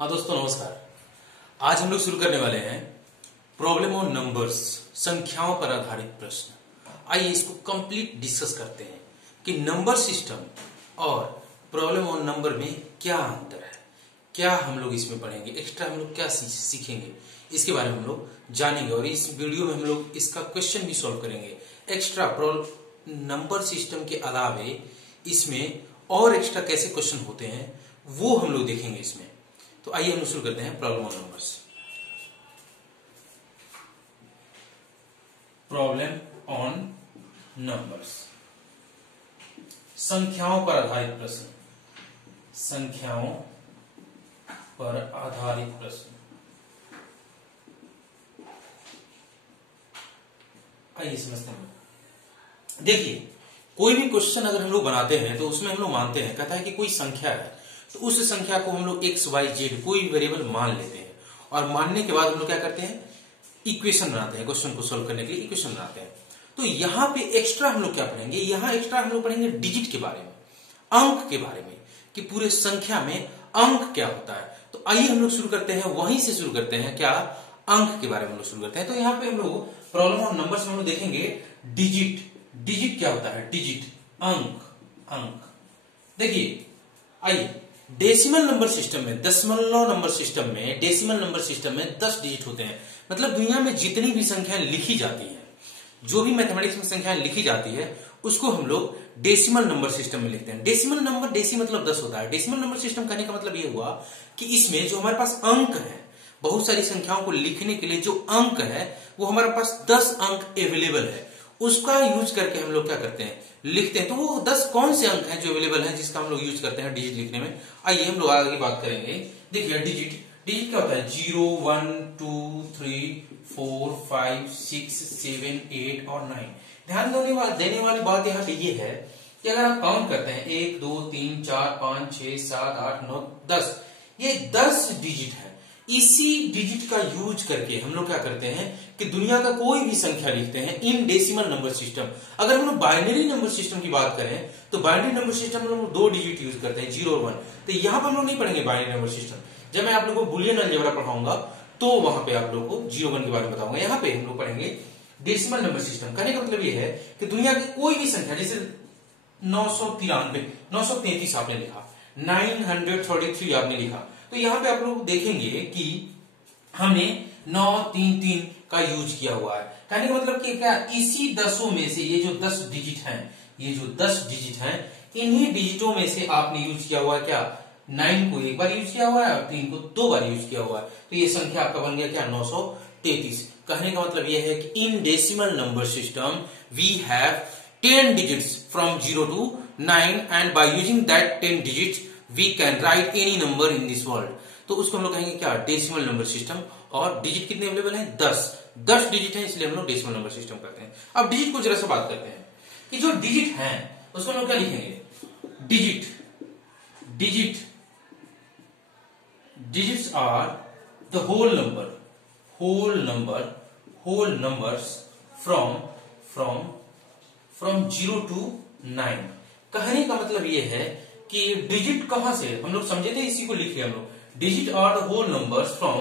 हाँ दोस्तों नमस्कार। आज हम लोग शुरू करने वाले हैं प्रॉब्लम ऑन नंबर्स, संख्याओं पर आधारित प्रश्न। आइए इसको कंप्लीट डिस्कस करते हैं कि नंबर सिस्टम और प्रॉब्लम ऑन नंबर में क्या अंतर है, क्या हम लोग इसमें पढ़ेंगे, एक्स्ट्रा हम लोग क्या सीखेंगे, इसके बारे में हम लोग जानेंगे। और इस वीडियो में हम लोग इसका क्वेश्चन भी सॉल्व करेंगे। एक्स्ट्रा नंबर सिस्टम के अलावे इसमें और एक्स्ट्रा कैसे क्वेश्चन होते हैं वो हम लोग देखेंगे इसमें। तो आइए हम शुरू करते हैं problem on numbers. Problem on numbers, संख्याओं पर आधारित प्रश्न। संख्याओं पर आधारित प्रश्न। आइए समझते हैं। देखिए, कोई भी क्वेश्चन अगर हम लोग बनाते हैं तो उसमें हम लोग मानते हैं, कहता है कि कोई संख्या है तो उस संख्या को हम लोग एक्स वाई जेड कोई वेरिएबल मान लेते हैं और मानने के बाद हम लोग क्या करते हैं, इक्वेशन बनाते हैं। क्वेश्चन को सोल्व करने के लिए इक्वेशन बनाते हैं। तो यहां पे एक्स्ट्रा हम लोग क्या पढ़ेंगे, यहां एक्स्ट्रा हम लोग पढ़ेंगे डिजिट के बारे में, अंक के बारे में, कि पूरे संख्या में अंक क्या होता है। तो आइए हम लोग शुरू करते हैं, वहीं से शुरू करते हैं, क्या अंक के बारे में हम लोग शुरू करते हैं। तो यहाँ पे हम लोग प्रॉब्लम ऑन नंबर्स में हम लोग देखेंगे डिजिट। डिजिट क्या होता है, डिजिट अंक। अंक देखिए, आइए डेसिमल नंबर सिस्टम में, दशमलव नंबर सिस्टम में, डेसिमल नंबर सिस्टम में 10 डिजिट होते हैं। मतलब दुनिया में जितनी भी संख्याएं लिखी जाती हैं, जो भी मैथमेटिक्स में संख्याएं लिखी जाती है, उसको हम लोग डेसिमल नंबर सिस्टम में लिखते हैं। डेसिमल नंबर, डेसी मतलब 10 होता है। डेसिमल नंबर सिस्टम कहने का मतलब ये हुआ कि इसमें जो हमारे पास अंक है, बहुत सारी संख्याओं को लिखने के लिए जो अंक है वो हमारे पास 10 अंक अवेलेबल है, उसका यूज करके हम लोग क्या करते हैं, लिखते हैं। तो वो 10 कौन से अंक हैं जो अवेलेबल हैं जिसका हम लोग यूज करते हैं डिजिट लिखने में। आइए हम लोग आगे बात करेंगे। देखिए डिजिट, डिजिट क्या होता है, 0 1 2 3 4 5 6 7 8 और 9। ध्यान देने वाली बात यहाँ पे ये है कि अगर आप काउंट करते हैं 1 2 3 4 5 6 7 8 9 10, ये 10 डिजिट है। इसी डिजिट का यूज करके हम लोग क्या करते हैं कि दुनिया का कोई भी संख्या लिखते हैं इन डेसिमल नंबर सिस्टम। अगर हम लोग बाइनरी नंबर सिस्टम की बात करें तो बाइनरी नंबर सिस्टम में हम लोग 2 डिजिट यूज करते हैं, 0 और 1। तो यहां पर हम लोग नहीं पढ़ेंगे बाइनरी नंबर सिस्टम। जब मैं आप लोगों को बुलियन अलजेब्रा पढ़ाऊंगा तो वहां पे आप लोगों को 0 1 के बारे में बताऊंगा। यहाँ पे हम लोग पढ़ेंगे डेसिमल नंबर सिस्टम। कहने का मतलब यह है कि दुनिया की कोई भी संख्या, जैसे 933 आपने लिखा, 933 आपने लिखा, तो यहां पे आप लोग देखेंगे कि हमने 933 का यूज किया हुआ है। कहने का मतलब कि क्या, इसी 10 में से ये जो 10 डिजिट हैं, ये जो 10 डिजिट हैं, इन्हीं डिजिटों में से आपने यूज किया हुआ है क्या, 9 को एक बार यूज किया हुआ है और 3 को 2 बार यूज किया हुआ है। तो ये संख्या आपका बन गया क्या, 933। कहने का मतलब यह है कि in decimal number system we have 10 digits from 0 to 9 and by using that 10 digits we can write any number in this world। तो उसको हम लोग कहेंगे क्या, डेसिमल नंबर सिस्टम। और डिजिट कितने अवेलेबल हैं, 10 डिजिट है, इसलिए हम लोग डेसिमल नंबर सिस्टम करते हैं। अब डिजिट को जरा सा बात करते हैं कि जो डिजिट हैं उसको हम लोग क्या लिखेंगे, digit. Digits are the whole numbers from 0 to 9। कहने का मतलब यह है कि डिजिट कहां से, हम लोग समझे थे, इसी को लिख लिया हम लोग, digit are the whole numbers from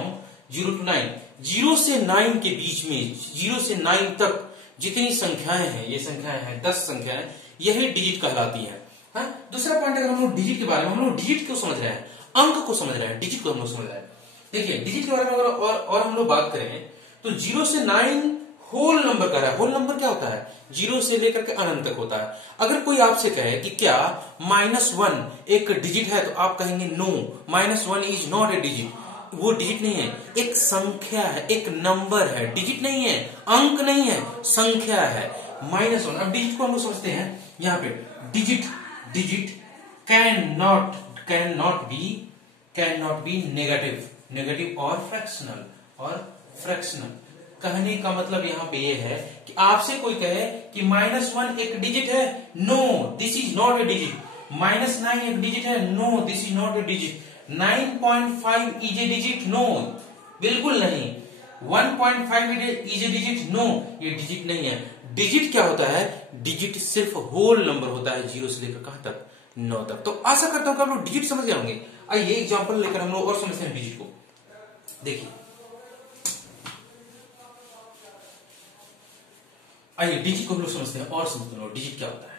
0 to 9। 0 से 9 के बीच में, 0 से 9 तक जितनी संख्याएं हैं, ये संख्याएं हैं 10 संख्याएं, यही डिजिट कहलाती हैं। हाँ? दूसरा पॉइंट, अगर हम लोग डिजिट के बारे में, हम लोग डिजिट क्यों समझ रहे हैं, अंक को समझ रहे हैं, डिजिट को हम लोग समझ रहे हैं। देखिए डिजिट के बारे में और हम लोग बात करें तो 0 से 9 होल नंबर का है। होल नंबर क्या होता है, 0 से लेकर के अनंत तक होता है। अगर कोई आपसे कहे कि क्या -1 एक डिजिट है, तो आप कहेंगे no, -1 is not a digit. वो डिजिट नहीं है, एक संख्या है, एक नंबर है, डिजिट नहीं है, अंक नहीं है, संख्या है, -1। अब डिजिट को हम लोग समझते हैं यहां पे, digit can not be negative और फ्रैक्शनल। कहने का मतलब यहां पे ये है कि आपसे कोई कहे कि -1 एक डिजिट है, no this is not a digit. -9 एक डिजिट है, no this is not a digit. 9.5 is a digit, no बिल्कुल नहीं। 1.5 इज ए डिजिट, नो ये डिजिट नहीं है। डिजिट क्या होता है, डिजिट सिर्फ होल नंबर होता है, 0 से लेकर कहां तक, 9 तक। तो आशा करता हूं कि आप लोग डिजिट समझ गए होंगे। आइए एग्जांपल लेकर हम लोग और समझते हैं डिजिट को। देखिए, आइए डिजिट को हम लोग समझते हैं और समझते हैं डिजिट क्या होता है।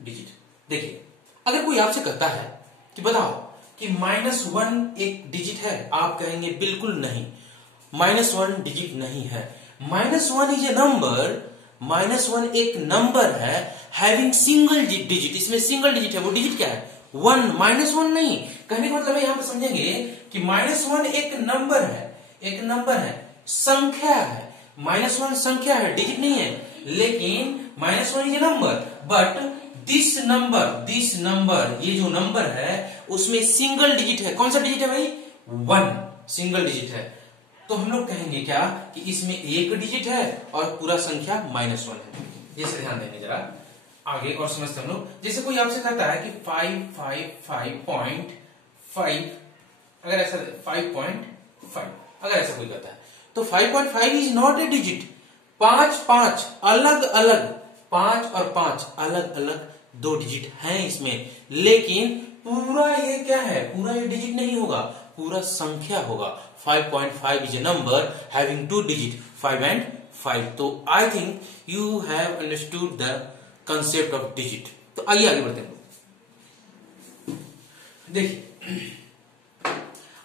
डिजिट देखिए, अगर कोई आपसे कहता है कि बताओ कि -1 एक डिजिट है, आप कहेंगे बिल्कुल नहीं, -1 डिजिट नहीं है। -1 इज ए नंबर, -1 एक नंबर है हैविंग सिंगल डिजिट, इसमें सिंगल डिजिट है, वो डिजिट क्या है 1, -1 नहीं। कहने का मतलब है यहां पर समझेंगे कि -1 एक नंबर है, एक नंबर है, संख्या है। -1 संख्या है, डिजिट नहीं है, लेकिन -1 is a number, but this number ये जो नंबर है उसमें सिंगल डिजिट है। कौन सा डिजिट है भाई 1, सिंगल डिजिट है। तो हम लोग कहेंगे क्या कि इसमें एक डिजिट है और पूरा संख्या -1 है। जैसे ध्यान देंगे जरा आगे और समझते हम लोग। जैसे कोई आपसे कहता है कि 555.5, अगर ऐसा 5.5 अगर ऐसा कोई कहता है तो 5.5 इज नॉट ए डिजिट। 5 अलग अलग 5 और 5 अलग अलग 2 डिजिट हैं इसमें, लेकिन पूरा ये क्या है, पूरा ये डिजिट नहीं होगा, पूरा संख्या होगा। 5.5 is a number having 2 digit 5 and 5। तो I think you have understood the concept of digit. तो आइए आगे बढ़ते हैं। देखिए,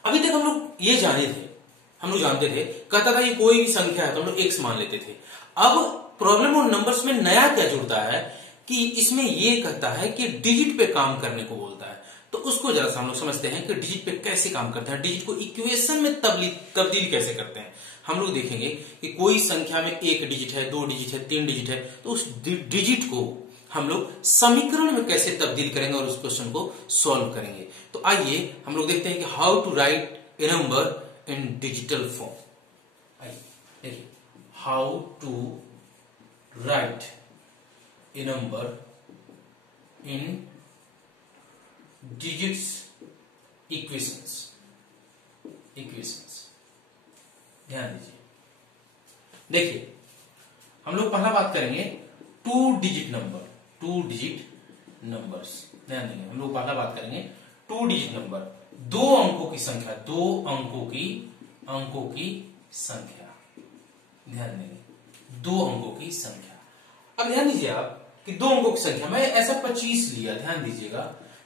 अभी तक हम लोग ये जानते थे कहता था ये कोई भी संख्या है तो हम लोग x मान लेते थे। अब प्रॉब्लम और नंबर्स में नया क्या जुड़ता है कि इसमें ये कहता है कि डिजिट पे काम करने को बोलता है। तो उसको जरा सा हम लोग समझते हैं कि डिजिट पे कैसे काम करता है, डिजिट को इक्वेशन में तब्दील कैसे करते हैं। हम लोग देखेंगे कि कोई संख्या में 1 डिजिट है, 2 डिजिट है, 3 डिजिट है, तो उस डिजिट को हम लोग समीकरण में कैसे तब्दील करेंगे और उस क्वेश्चन को सॉल्व करेंगे। तो आइए हम लोग देखते हैं कि how to write a number in digital form. आइए देखिए, how to write a number in digits equations. ध्यान दीजिए, देखिए हम लोग पहला बात करेंगे 2 डिजिट नंबर्स। ध्यान देंगे, हम लोग पहला बात करेंगे 2 डिजिट नंबर, 2 अंकों की संख्या, 2 अंकों की संख्या। ध्यान देंगे, 2 अंकों की संख्या। अब ध्यान दीजिए आप कि 2 अंकों की संख्या, मैं ऐसा 25 लिया, ध्यान दीजिएगा,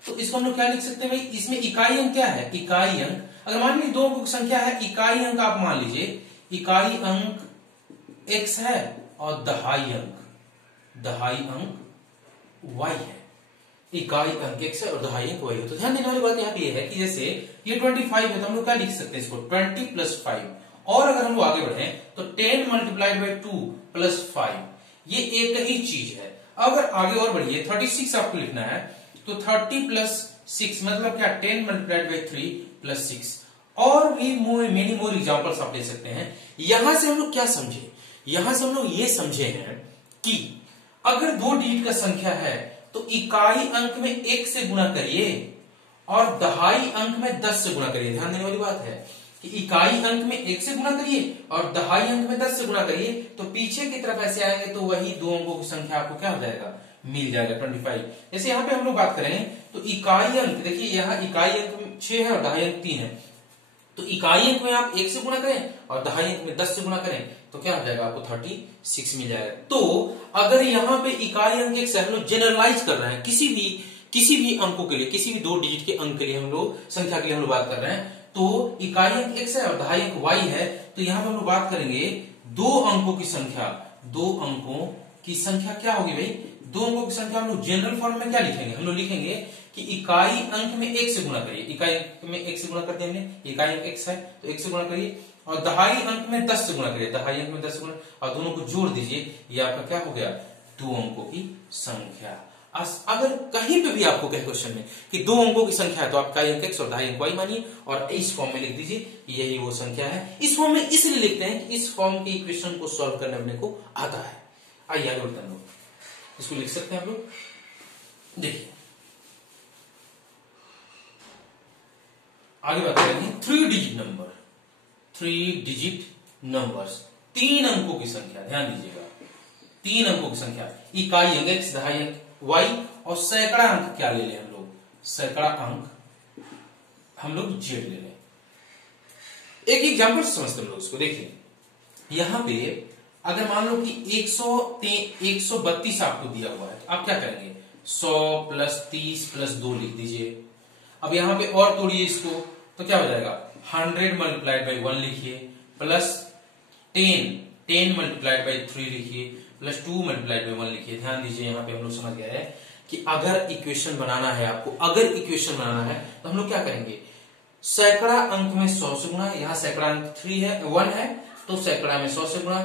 तो इसको हम लोग क्या लिख सकते हैं भाई, इसमें इकाई अंक क्या है, इकाई अंक। अगर मान लीजिए 2 अंकों की संख्या है, इकाई अंक आप मान लीजिए, इकाई अंक x है और दहाई अंक y है। इकाई अंक x है और दहाई अंक y है। तो ध्यान देने वाली बात यहाँ पे है कि जैसे ये 25 है तो हम लोग क्या लिख सकते हैं इसको 20 + 5, और अगर हम लोग आगे बढ़े तो 10 × 2 + 5, ये एक ही चीज है। अगर आगे और बढ़िए 36 आपको लिखना है तो 30 + 6 मतलब क्या 10 × 3 + 6, और भी मेनी मोर एग्जांपल्स आप ले सकते हैं। यहां से हम लोग क्या समझे, यहां से हम लोग ये समझे हैं कि अगर 2 डिजिट का संख्या है तो इकाई अंक में 1 से गुणा करिए और दहाई अंक में 10 से गुणा करिए। ध्यान देने वाली बात है कि इकाई अंक में 1 से गुणा करिए और दहाई अंक में 10 से गुणा करिए, तो पीछे की तरफ ऐसे आएंगे तो वही 2 अंकों की संख्या आपको क्या हो जाएगा, मिल जाएगा 25। जैसे यहाँ पे हम लोग बात करें तो इकाई अंक, देखिए यहाँ इकाई अंक 6 है और दहाई अंक 3 है, तो इकाई अंक में आप 1 से गुणा करें और दहाई अंक में 10 से गुणा करें तो क्या हो जाएगा, आपको 36 मिल जाएगा। तो अगर यहाँ पे इकाई अंक 1 से हम लोग जनरलाइज कर रहे हैं, किसी भी अंकों के लिए, किसी भी 2 डिजिट के अंक के लिए हम लोग, संख्या के लिए हम लोग बात कर रहे हैं, तो इकाई अंक x है और दहाई अंक y है, तो यहां पर हम लोग बात करेंगे 2 अंकों की संख्या। 2 अंकों की संख्या क्या होगी भाई, 2 अंकों की संख्या हम लोग जनरल फॉर्म में क्या लिखेंगे, हम लोग लिखेंगे कि इकाई अंक में 1 से गुणा करिए, इकाई अंक में 1 से गुणा कर देंगे, इकाई अंक x है तो 1 से गुणा करिए, और दहाई अंक में 10 से गुणा करिए, दहाई अंक में 10 से गुणा, और दोनों को जोड़ दीजिए, ये आपका क्या हो गया, 2 अंकों की संख्या। अगर कहीं पे भी आपको कहे क्वेश्चन में कि 2 अंकों की संख्या है तो आप इकाई अंक x और दहाई अंक y मानिए और इस फॉर्म में लिख दीजिए कि यही वो संख्या है। इस फॉर्म में इसलिए लिखते हैं कि इस फॉर्म के इक्वेशन को सॉल्व करने अपने को आता है। आइए आगे बढ़ते हैं, हम लोग इसको लिख सकते हैं हम लोग। देखिए आगे बात करेंगे 3 डिजिट नंबर, 3 डिजिट नंबर्स, 3 अंकों की संख्या। ध्यान दीजिएगा 3 अंकों की संख्या, इकाई अंक x, दहाई अंक y और सैकड़ा अंक क्या ले लें हम लोग, सैकड़ा अंक हम लोग जेड ले लें। एक एग्जाम्पल समझते हैं हम लोग उसको। देखिए यहां पे अगर मान लो कि 132 आपको दिया हुआ है, तो आप क्या करेंगे, 100 प्लस 30 प्लस 2 लिख दीजिए। अब यहां पे और तोड़िए इसको, तो क्या हो जाएगा, 100 मल्टीप्लाइड बाई 1 लिखिए, प्लस 10 मल्टीप्लाइड बाई 3 लिखिए, प्लस 2 मल्टीप्लाइड बाई 1 लिखिए। ध्यान दीजिए यहां पे हम लोग समझ गए हैं कि अगर इक्वेशन बनाना है आपको, अगर इक्वेशन बनाना है तो हम लोग क्या करेंगे, सैकड़ा अंक में 100 से गुणा, यहां सैकड़ा अंक 1 है तो सैकड़ा में 100 से गुणा,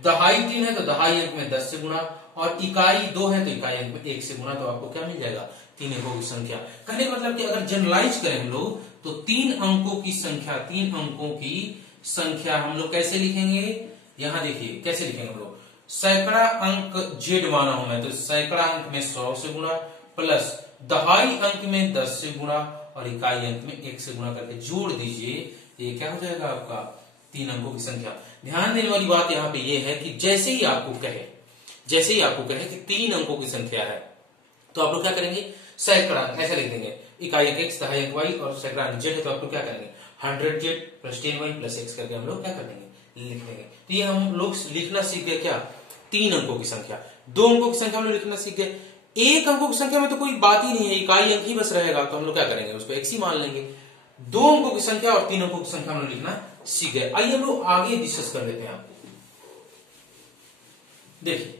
दहाई 3 है तो दहाई अंक में 10 से गुणा, और इकाई 2 है तो इकाई अंक में 1 से गुणा, तो आपको क्या मिल जाएगा, 3 अंकों की संख्या। कहने का मतलब कि अगर जनरलाइज करें हम लोग तो 3 अंकों की संख्या, 3 अंकों की संख्या हम लोग कैसे लिखेंगे, यहां देखिए कैसे लिखेंगे हम लोग, सैकड़ा अंक जेड माना हूं मैं, तो सैकड़ा अंक में 100 से गुणा, प्लस दहाई अंक में 10 से गुणा, और इकाई अंक में 1 से गुणा करके जोड़ दीजिए, ये क्या हो जाएगा आपका 3 अंकों की संख्या। ध्यान देने वाली बात यहाँ पे ये है कि जैसे ही आपको कहे कि 3 अंकों की संख्या है, तो आप लोग क्या करेंगे, सैकड़ा ऐसा लिख देंगे, इकाई अंक x, दहाई अंक y, और सैकड़ा अंक z है तो आप लोग क्या करेंगे, 100z plus 10y plus x करके हम लोग क्या कर देंगे, लिख देंगे। तो ये हम लोग लिखना सीख गए क्या, 3 अंकों की संख्या। 2 अंकों की संख्या हम लोग लिखना सीख गए। 1 अंकों की संख्या में तो कोई बात ही नहीं है, इकाई अंक ही बस रहेगा, तो हम लोग क्या करेंगे, उसको x ही मान लेंगे। 2 अंकों की संख्या और 3 अंकों की संख्या हम लोग लिखना सीख गए। आइए हम लोग आगे डिस्कस कर लेते हैं। आपको देखिए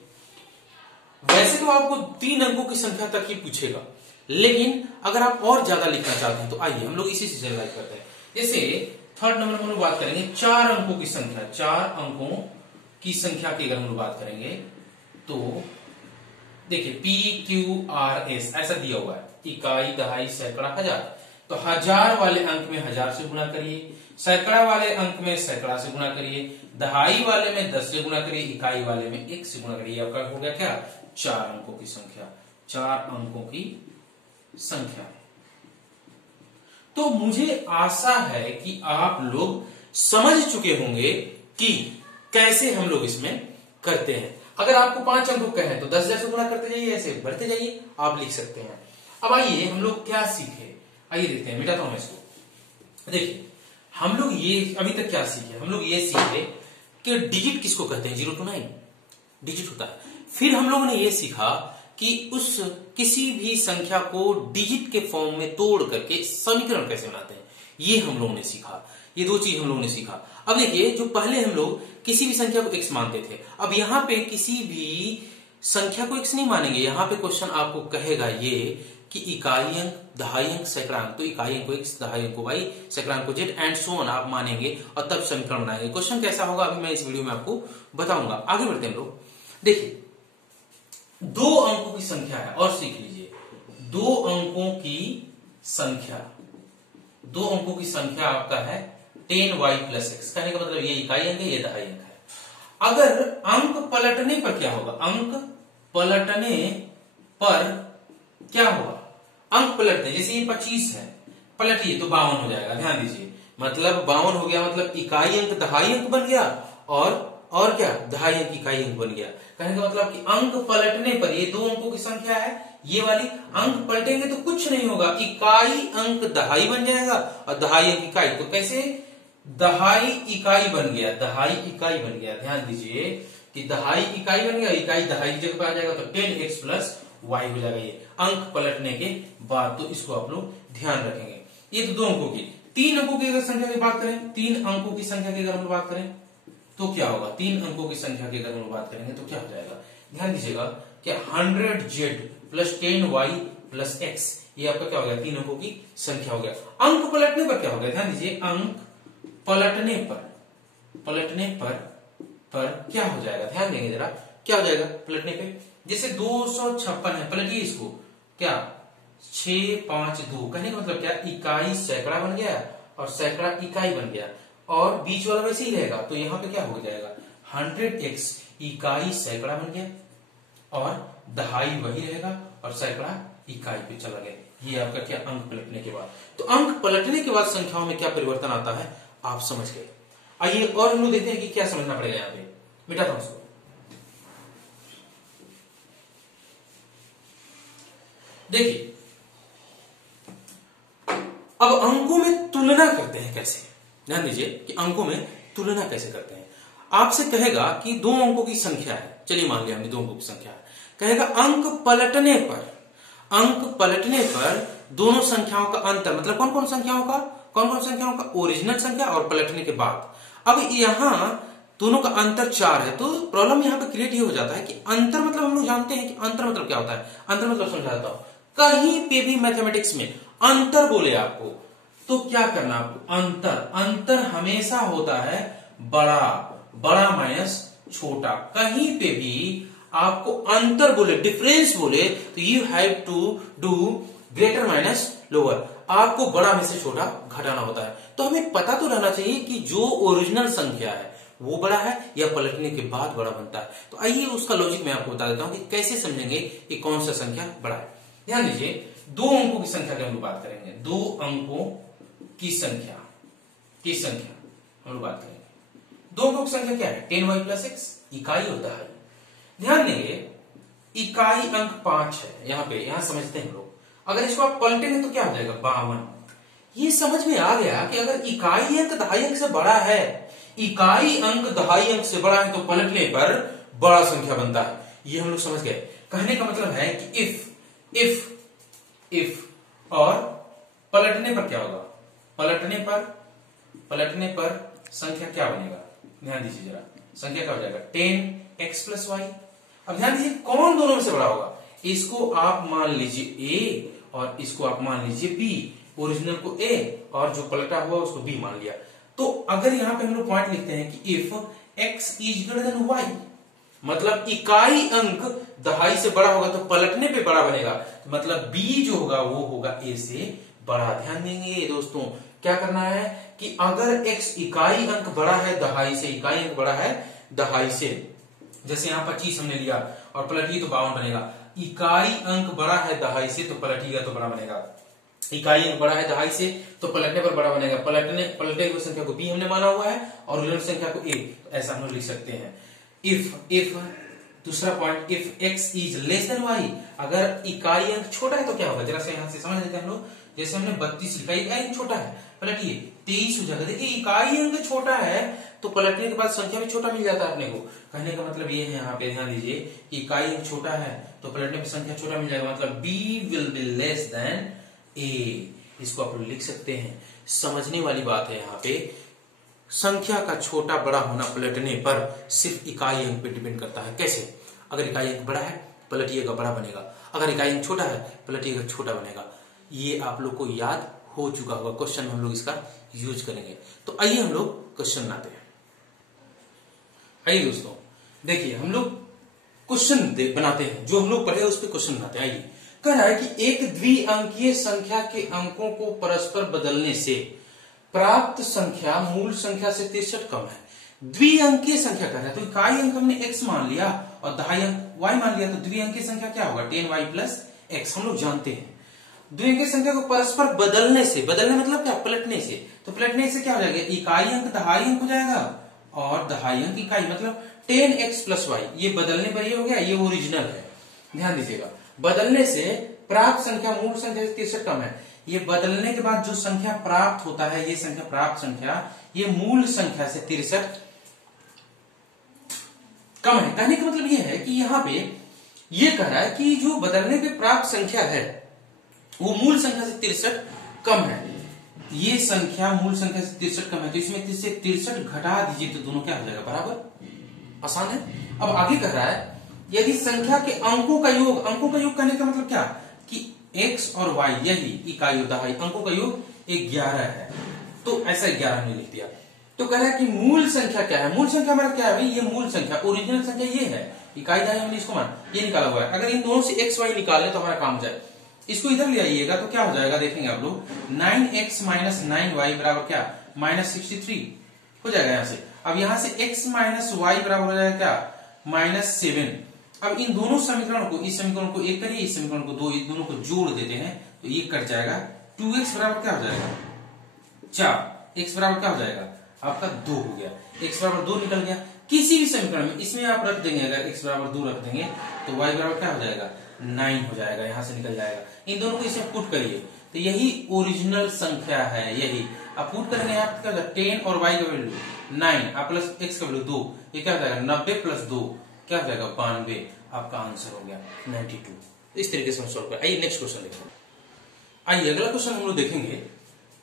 वैसे तो आपको 3 अंकों की संख्या तक ही पूछेगा, लेकिन अगर आप और ज्यादा लिखना चाहते हैं तो आइए हम लोग इसी से जनरलाइज करते हैं। जैसे थर्ड नंबर हम लोग बात करेंगे 4 अंकों की संख्या, 4 अंकों की संख्या की अगर हम लोग बात करेंगे तो देखिए PQRS ऐसा दिया हुआ है, इकाई, दहाई, सैकड़ा, हजार। तो 1000 वाले अंक में 1000 से गुणा करिए, सैकड़ा वाले अंक में सैकड़ा से गुणा करिए, दहाई वाले में 10 से गुणा करिए, इकाई वाले में 1 से गुणा करिए। आपका हो गया क्या, 4 अंकों की संख्या, 4 अंकों की संख्या। तो मुझे आशा है कि आप लोग समझ चुके होंगे कि कैसे हम लोग इसमें करते हैं। अगर आपको 5 अंकों का है तो 10,000 से गुणा करते जाइए, ऐसे बढ़ते जाइए, आप लिख सकते हैं। अब आइए हम लोग क्या सीखे, आइए देखते हैं, मिटाता हूं मैं इसको। देखिए हम लोग ये अभी तक क्या सीखे, हम लोग ये सीखे कि डिजिट किसको कहते हैं, 0 to 9 डिजिट होता है। फिर हम लोगों ने ये सीखा कि उस किसी भी संख्या को डिजिट के फॉर्म में तोड़ करके समीकरण कैसे बनाते हैं, ये हम लोगों ने सीखा। ये 2 चीज हम लोगों ने सीखा। अब देखिए जो पहले हम लोग किसी भी संख्या को x मानते थे, अब यहां पे किसी भी संख्या को x नहीं मानेंगे। यहां पे क्वेश्चन आपको कहेगा ये कि इकाई अंक, दहाई अंक, सैकड़ा अंक, तो इकाई अंक को x, दहाई अंक को y, सैकड़ा अंक को z एंड सो ऑन आप मानेंगे और तब समीकरण बनाएंगे। क्वेश्चन कैसा होगा अभी मैं इस वीडियो में आपको बताऊंगा। आगे बढ़ते हैं हम लोग। देखिए 2 अंकों की संख्या है, और सीख लीजिए 2 अंकों की संख्या, 2 अंकों की संख्या आपका है 10y प्लस x। कहने का मतलब ये इकाई अंक है, ये दहाई अंक है। अगर अंक पलटने पर क्या होगा, अंक पलटने पर क्या होगा, अंक पलटने, जैसे ये 25 है, पलटिए तो 52 हो जाएगा। ध्यान दीजिए, मतलब 52 हो गया, मतलब इकाई अंक दहाई अंक बन गया, और क्या, दहाई अंक इकाई अंक बन गया। कहने का मतलब कि अंक पलटने पर, ये 2 अंकों की संख्या है, ये वाली, अंक पलटेंगे तो कुछ नहीं होगा, इकाई अंक दहाई बन जाएगा और दहाई अंक इकाई। तो कैसे, दहाई इकाई बन गया, दहाई इकाई बन गया। ध्यान दीजिए कि दहाई इकाई बन गया, इकाई दहाई की जगह पर आ जाएगा, तो 10x प्लस y हो जाएगा ये अंक पलटने के बाद। तो इसको आप लोग ध्यान रखेंगे। ये तो 2 अंकों की। 3 अंकों की अगर संख्या की बात करें, 3 अंकों की संख्या की अगर हम बात करें तो क्या होगा, 3 अंकों की संख्या की अगर हम बात करेंगे तो क्या हो जाएगा। ध्यान दीजिएगा कि 100z plus 10y plus x, ये आपका क्या हो गया, 3 अंकों की संख्या हो गया। अंक पलटने पर क्या हो गया, ध्यान दीजिए, अंक पलटने पर क्या हो जाएगा, ध्यान देंगे जरा, क्या हो जाएगा पलटने पे। जैसे 256 है, पलटिए इसको, क्या 652, कहने का मतलब क्या, इकाई सैकड़ा बन गया और सैकड़ा इकाई बन गया, और बीच वाला वैसे ही रहेगा, तो यहां पे क्या हो जाएगा, 100x इकाई सैकड़ा बन गया और दहाई वही रहेगा और सैकड़ा इकाई पे चला गया। ये आपका क्या, अंक पलटने के बाद। तो अंक पलटने के बाद संख्याओं में क्या परिवर्तन आता है आप समझ गए। आइए और हम लोग देखते हैं कि क्या समझना पड़ेगा यहां पे। मिटाता हूं उसको। देखिए अब अंकों में तुलना करते हैं कैसे, ध्यान दीजिए कि अंकों में तुलना कैसे करते हैं। आपसे कहेगा कि दो अंकों की संख्या है, चलिए मान लिया हमने दो अंकों की संख्या है, कहेगा अंक पलटने पर दोनों संख्याओं का अंतर, मतलब कौन कौन संख्याओं का ओरिजिनल संख्या और पलटने के बाद। अब यहां दोनों का अंतर 4 है, तो प्रॉब्लम यहां पे क्रिएट हो जाता है कि अंतर मतलब हम लोग जानते हैं कि अंतर मतलब क्या होता है। अंतर मतलब समझाता हूं, कहीं पे भी मैथमेटिक्स में अंतर बोले आपको तो क्या करना आपको, अंतर हमेशा होता है बड़ा माइनस छोटा। कहीं पे भी आपको अंतर बोले, डिफरेंस बोले तो you have to do greater minus lower, आपको बड़ा में से छोटा घटाना होता है। तो हमें पता तो रहना चाहिए कि जो ओरिजिनल संख्या है वो बड़ा है या पलटने के बाद बड़ा बनता है। तो आइए उसका लॉजिक मैं आपको बता देता हूं कि कैसे समझेंगे कि कौन सा संख्या बड़ा है। ध्यान दीजिए, दो अंकों की संख्या की हम लोग बात करेंगे, दो अंकों की संख्या हम लोग बात करेंगे। दो अंकों की संख्या क्या है, 10y + x, इकाई होता है। ध्यान देंगे इकाई अंक 5 है, यहां समझते हैं हम लोग। अगर इसको आप पलटेंगे तो क्या हो जाएगा, 52। ये समझ में आ गया कि अगर इकाई अंक दहाई अंक से बड़ा है, इकाई अंक दहाई अंक से बड़ा है तो पलटने पर बड़ा संख्या बनता है। ये हम लोग समझ गए। कहने का मतलब है कि इफ और पलटने पर क्या होगा, पलटने पर संख्या क्या बनेगा, ध्यान दीजिए जरा, संख्या क्या हो जाएगा 10x + y। अब ध्यान दीजिए कौन दोनों में से बड़ा होगा, इसको आप मान लीजिए a और इसको आप मान लीजिए b, ओरिजिनल को a और जो पलटा हुआ उसको b मान लिया। तो अगर यहां पे हम लोग पॉइंट लिखते हैं कि इफ x > y, मतलब इकाई अंक दहाई से बड़ा होगा तो पलटने पे बड़ा बनेगा, मतलब b जो होगा वो होगा a से बड़ा। ध्यान देंगे दोस्तों, क्या करना है कि अगर x इकाई अंक बड़ा है दहाई से, इकाई अंक बड़ा है दहाई से, जैसे यहां 25 हमने लिया और पलटिए तो 52 बनेगा। इकाई अंक बड़ा है दहाई से तो पलटिएगा तो बड़ा बनेगा, इकाई अंक बड़ा है दहाई से तो पलटने पर बड़ा बनेगा। पलटे हुए संख्या को b हमने माना हुआ है और ऋण संख्या को a, ऐसा हम लोग लिख सकते हैं। इफ दूसरा पॉइंट, इफ x > y, अगर इकाई अंक छोटा है तो क्या होगा, जरा से यहां से समझ लेते हैं हम लोग। जैसे हमने 32 लिखा, इकाई अंक छोटा है, पलटिए 23 हो जाएगा। देखिए इकाई अंक छोटा है तो पलटने के बाद संख्या भी छोटा मिल जाता है अपने को। कहने का मतलब ये है, यहाँ पे ध्यान दीजिए कि इकाई अंक छोटा है तो पलटने पे संख्या छोटा मिल जाएगा, मतलब b will be less than a। इसको आप लोग लिख सकते हैं। समझने वाली बात है, यहाँ पे संख्या का छोटा बड़ा होना पलटने पर सिर्फ इकाई अंक पे डिपेंड करता है। कैसे, अगर इकाई अंक बड़ा है पलटिएगा बड़ा बनेगा, अगर इकाई अंक छोटा है पलटिएगा छोटा बनेगा। ये आप लोग को याद हो चुका होगा, क्वेश्चन में हम लोग इसका यूज करेंगे। तो आइए हम लोग क्वेश्चन लाते हैं। आइए दोस्तों देखिए, हम लोग क्वेश्चन बनाते हैं, जो हम लोग पढ़े उस पर क्वेश्चन बनाते हैं। आइए, कह रहा है कि एक द्विअंकीय संख्या के अंकों को परस्पर बदलने से प्राप्त संख्या मूल संख्या से 63 कम है। द्विअंकीय संख्या कह रहा है, तो इकाई अंक हमने x मान लिया और दहाई अंक y मान लिया, तो द्विअंकीय संख्या क्या होगा 10y + x। हम लोग जानते हैं द्विअंकीय संख्या को परस्पर बदलने से, बदलने मतलब क्या, पलटने से। तो पलटने से क्या हो जाएगा, इकाई अंक दहाई अंक हो जाएगा और दहाई अंक इकाई, मतलब 10x + y। ये बदलने पर ये हो गया, ये ओरिजिनल है। ध्यान दीजिएगा, बदलने से प्राप्त संख्या मूल संख्या से 63 कम है। ये बदलने के बाद जो संख्या प्राप्त होता है, ये संख्या प्राप्त संख्या ये मूल संख्या से 63 कम है। कहने का मतलब ये है कि यहाँ पे ये कह रहा है कि जो बदलने पे प्राप्त संख्या है वो मूल संख्या से 63 कम है। ये संख्या मूल संख्या से 63 कम है, तो इसमें से 63 घटा दीजिए तो दोनों क्या हो जाएगा, बराबर। आसान है। अब आगे कह रहा है यदि संख्या के अंकों का योग, अंकों का योग कहने का मतलब क्या कि x और y यही इकाई और दहाई, अंकों का योग 11 है, तो ऐसा 11 हमने लिख दिया। तो कह रहा है कि मूल संख्या क्या है, मूल संख्या हमारा क्या है भाई, ये मूल संख्या, ओरिजिनल संख्या ये है, इकाई दहाई हमने इसको मान ये निकाला हुआ है। अगर इन दोनों से x y निकाले तो हमारा काम हो जाए। इसको इधर ले आइएगा तो क्या हो जाएगा, देखेंगे आप लोग 9x - 9y बराबर क्या, -63 हो जाएगा यहाँ से। अब यहाँ से x - y बराबर हो जाएगा क्या, -7। अब इन दोनों समीकरण को, इस समीकरण को एक करिए, इस समीकरण को दो, इस दोनों को जोड़ देते हैं तो ये कट जाएगा। 2x बराबर क्या हो जाएगा 4, x बराबर क्या हो जाएगा आपका 2 हो गया, x बराबर 2 निकल गया। किसी भी समीकरण में इसमें आप रख देंगे, अगर x बराबर 2 रख देंगे तो y बराबर क्या हो जाएगा 9 हो जाएगा, यहां से निकल जाएगा। इन दोनों को इसमें पुट करिए तो यही ओरिजिनल संख्या है। यही अब पुट करेंगे यहाँ पे क्या होगा 10 और y का वैल्यू 9 और प्लस x का वैल्यू 2, ये क्या हो जाएगा 90 प्लस 2 क्या हो जाएगा 92। आपका आंसर हो गया 92। इस तरीके से हम सॉल्व करें। आइए नेक्स्ट क्वेश्चन देखते हैं। आइए अगला क्वेश्चन हम लोग देखेंगे।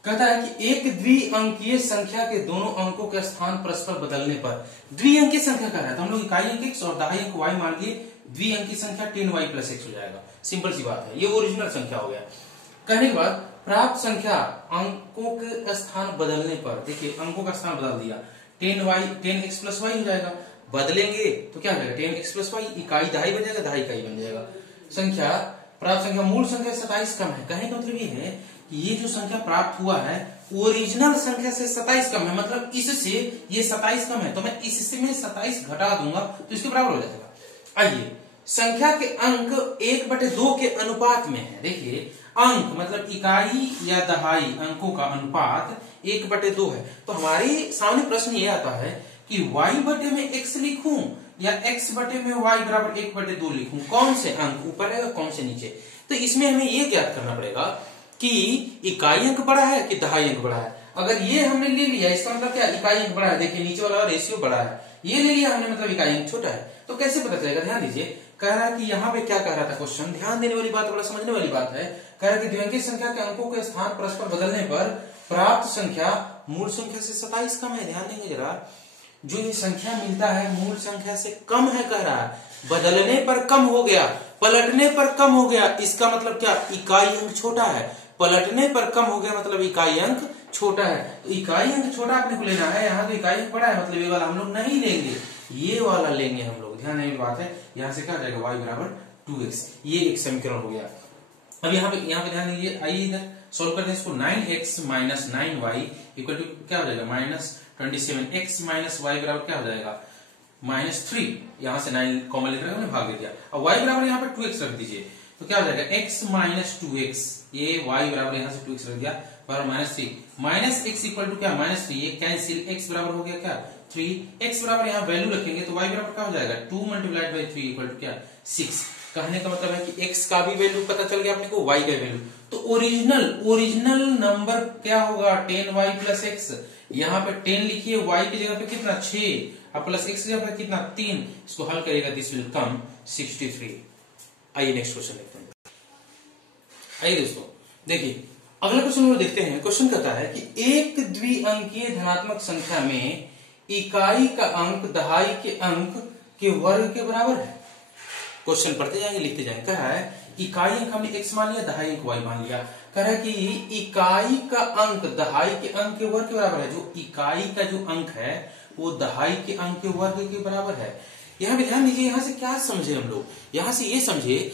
कहता है कि एक द्विअंकीय संख्या के दोनों अंकों के स्थान परस्पर बदलने पर, द्विअंकीय संख्या कह रहा है तो हम लोग इकाई अंक x और दहाई अंक y मान लिए द्विअंकीय संख्या 10y प्लस x हो जाएगा। सिंपल सी बात है, ये ओरिजिनल संख्या हो गया। कहने के बाद प्राप्त संख्या अंकों के स्थान बदलने पर, देखिए अंकों का स्थान बदल दिया 10x प्लस y हो जाएगा। बदलेंगे तो क्या हो जाएगा 10x प्लस y, इकाई दहाई बन जाएगा, दहाई इकाई बन जाएगा। संख्या प्राप्त संख्या मूल संख्या 27 कम है। कहने का मतलब ये है कि ये जो संख्या प्राप्त हुआ है ओरिजिनल संख्या से 27 कम है, मतलब इससे ये 27 कम है तो मैं इससे में 27 घटा दूंगा तो इसके बराबर हो जाएगा। आइए संख्या के अंक 1/2 के अनुपात में है। देखिए अंक मतलब इकाई या दहाई अंकों का अनुपात 1/2 है। तो हमारे सामने प्रश्न ये आता है कि y बटे में x लिखूं या x बटे में y बराबर 1/2 लिखूं, कौन से अंक ऊपर है और कौन से नीचे। तो इसमें हमें ये ज्ञात करना पड़ेगा कि इकाई अंक बड़ा है कि दहाई अंक बड़ा है। अगर ये हमने ले लिया इसका मतलब क्या, इकाई अंक बड़ा है। देखिए नीचे वाला रेशियो बड़ा है, ये ले लिया हमने मतलब इकाई अंक छोटा है। तो कैसे पता चलेगा, ध्यान दीजिए। कह रहा है कि यहाँ पे क्या कह रहा था क्वेश्चन, ध्यान देने वाली बात, बड़ा समझने वाली बात है। कह रहा है कि द्विअंकीय संख्या के अंकों के स्थान परस्पर बदलने पर प्राप्त संख्या मूल संख्या से 27 कम है। ध्यान देंगे जरा, जो ये संख्या मिलता है मूल संख्या से कम है। कह रहा है बदलने पर कम हो गया, पलटने पर कम हो गया, इसका मतलब क्या, इकाई अंक छोटा है। पलटने पर कम हो गया मतलब इकाई अंक छोटा है। तो इकाई अंक छोटा अपने को लेना है, यहाँ तो इकाई अंक बड़ा है, मतलब ये वाला हम लोग नहीं लेंगे, ये वाला लेंगे हम लोग। ध्यान देने बात है, यहाँ से क्या जाएगा y बराबर 2x, ये एक समीकरण हो गया। अब यहाँ पे ध्यान दीजिए, आइए इधर सोल्व करते हैं इसको। 9x minus 9y equal to क्या हो जाएगा -27। x माइनस y बराबर क्या हो जाएगा -3। यहाँ से 9 कॉमन लेकर हमने भाग दे दिया। अब y बराबर यहाँ पे 2x रख दीजिए तो क्या हो जाएगा x माइनस 2x, ये y बराबर यहाँ से 2x रख दिया बराबर -3। माइनस x इक्वल टू क्या -3, ये कैंसिल, x बराबर हो गया क्या 3। x बराबर यहाँ वैल्यू रखेंगे तो y बराबर क्या हो जाएगा 2 मल्टीप्लाइड बाई 3 इक्वल टू क्या 6। कहने का मतलब है कि x का भी वैल्यू पता चल गया अपने को, y का वैल्यू। तो ओरिजिनल नंबर क्या होगा 10y प्लस x। यहाँ पे 10 लिखिए, y की जगह पे कितना 6 और प्लस x की जगह पे कितना 3। इसको हल करेगा दिस विल कम 63। आइए नेक्स्ट क्वेश्चन देखते हैं। आइए दोस्तों देखिए अगला क्वेश्चन हम देखते हैं। क्वेश्चन कहता है कि एक द्विअंकीय धनात्मक संख्या में इकाई का अंक दहाई के अंक के वर्ग के बराबर है। क्वेश्चन पढ़ते जाएंगे लिखते जाएंगे। कह रहा है इकाई अंक हमने x मान लिया, दहाई अंक y मान लिया। कह रहा है कि इकाई का अंक दहाई के अंक के वर्ग के बराबर है। जो इकाई का जो अंक है वो दहाई के अंक के वर्ग के बराबर है। यहाँ पे ध्यान दीजिए, यहाँ से क्या समझे हम लोग, यहाँ से ये समझे